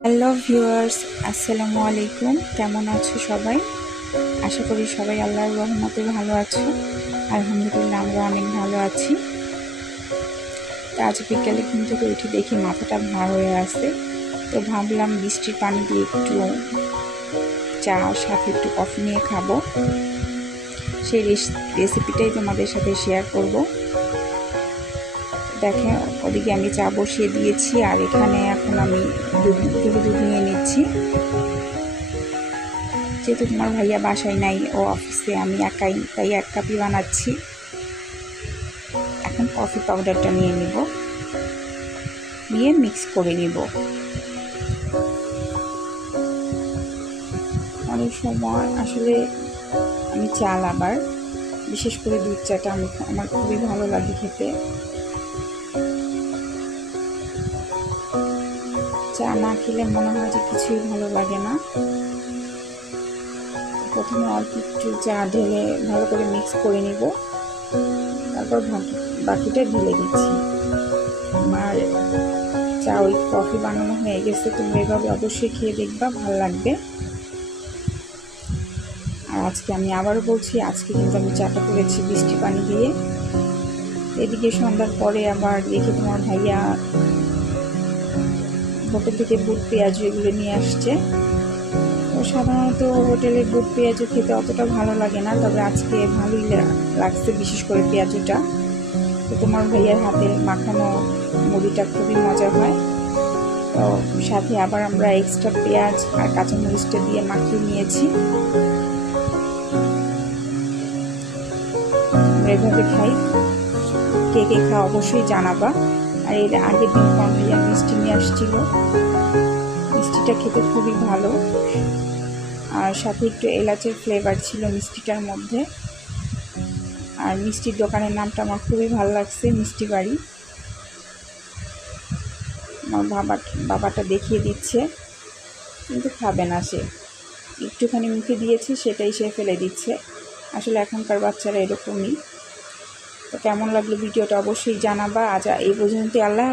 Hello viewers আসসালামু আলাইকুম কেমন আছো সবাই? আশা করি সবাই আল্লাহর রহমতে ভালো আছো। আলহামদুলিল্লাহ, আমরা অনেক ভালো আছি। তো আজ বিকেলে থেকে উঠে দেখি মাথাটা ভার হয়ে আসে তো ভাবলাম বৃষ্টির পানি দিয়ে একটু চা, সাথে একটু কফি নিয়ে খাব। সেই রেসিপিটাই তোমাদের সাথে শেয়ার করব। দেখে ওদিকে আমি চা বসিয়ে দিয়েছি আর এখানে এখন আমি দুধ গুঁড়ো দুধ নিয়ে নিচ্ছি। যেহেতু তোমার ভাইয়া বাসায় নাই, ও অফিসে, আমি একাই, তাই এক কাপই বানাচ্ছি। এখন কফি পাউডারটা নিয়ে নিব। নিয়ে মিক্স করে নিব। অনেক সময় আসলে আমি চাল আবার বিশেষ করে দুধ চাটা আমি, আমার খুবই ভালো লাগে খেতে। না খেলে মনে হয় যে কিছুই ভালো লাগে না। প্রথমে অল্প একটু চা ঢেলে ভালো করে মিক্স করে নিব। তারপর বাকিটা ঢেলে দিচ্ছি। আমার চা ওই কফি বানানো হয়ে গেছে, তোমরা এভাবে অবশ্যই খেয়ে দেখবা, ভালো লাগবে। আর আজকে আমি আবারও বলছি, আজকে কিন্তু আমি চাটা করেছি বৃষ্টি পানি দিয়ে। এদিকে সন্ধ্যার পরে আবার দেখি তোমার ভাইয়া হোটেল থেকে বুট, পেঁয়াজু এগুলো নিয়ে আসছে। তো সাধারণত হোটেলে বুট, পেঁয়াজু খেতে অতটা ভালো লাগে না, তবে আজকে ভালোই লাগছে বিশেষ করে পেঁয়াজুটা। তো তোমার ভাইয়ার হাতে মাখানো মুড়িটা খুবই মজা হয়। তো সাথে আবার আমরা এক্সট্রা পেঁয়াজ আর কাঁচামরিচটা দিয়ে মাখিয়ে নিয়েছি। এভাবে খাই। কে কে খাওয়া অবশ্যই জানাবা। আর এর আগের দিন কমলিয়া মিষ্টি নিয়ে আসছিল। মিষ্টিটা খেতে খুবই ভালো। আর সাথে একটু এলাচের ফ্লেভার ছিল মিষ্টিটার মধ্যে। আর মিষ্টির দোকানের নামটা আমার খুবই ভালো লাগছে, মিষ্টি বাড়ি। আমার বাবা, বাবাটা দেখিয়ে দিচ্ছে, কিন্তু খাবে না সে। একটুখানি মুখে দিয়েছে, সেটাই সে ফেলে দিচ্ছে। আসলে এখনকার বাচ্চারা এরকমই। কেমন লাগল ভিডিওটা অবশ্যই জানাবা। আজ এই পর্যন্ত আল্লাহ